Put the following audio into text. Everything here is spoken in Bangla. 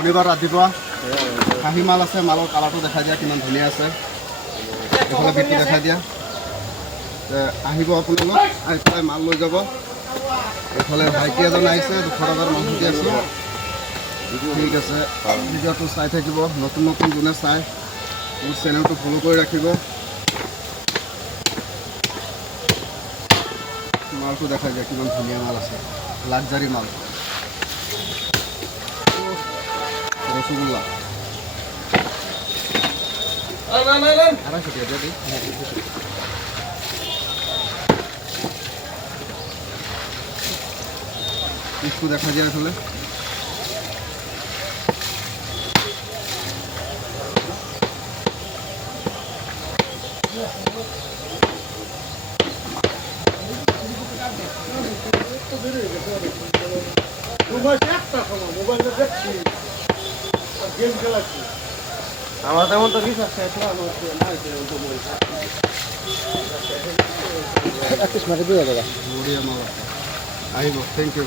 শনিবাৰ ৰাতিপুৱা খাহী মাল আছে, মালৰ কালাৰটো দেখাই দিয়া কিমান ধুনীয়া আছে। এইফালে বিটটো দেখাই দিয়া। আহিব আপোনালোক, আহি পেলাই মাল লৈ যাব। এইফালে ভাইটি এজন আহিছে, 200 টকাৰ মাল দি আছোঁ। ঠিক আছে, ভিডিঅ'টো চাই থাকিব। নতুন নতুন যোনে চাই মোৰ চেনেলটো ফ'ল' কৰি ৰাখিব। মালটো দেখাই দিয়া কিমান ধুনীয়া মাল আছে, লাক্সাৰী মাল। ৰসগোল্লা পিসটো দেখা যায় আসলে। আমার তেমন তো কিছু আছে আহিব, থ্যাংক ইউ।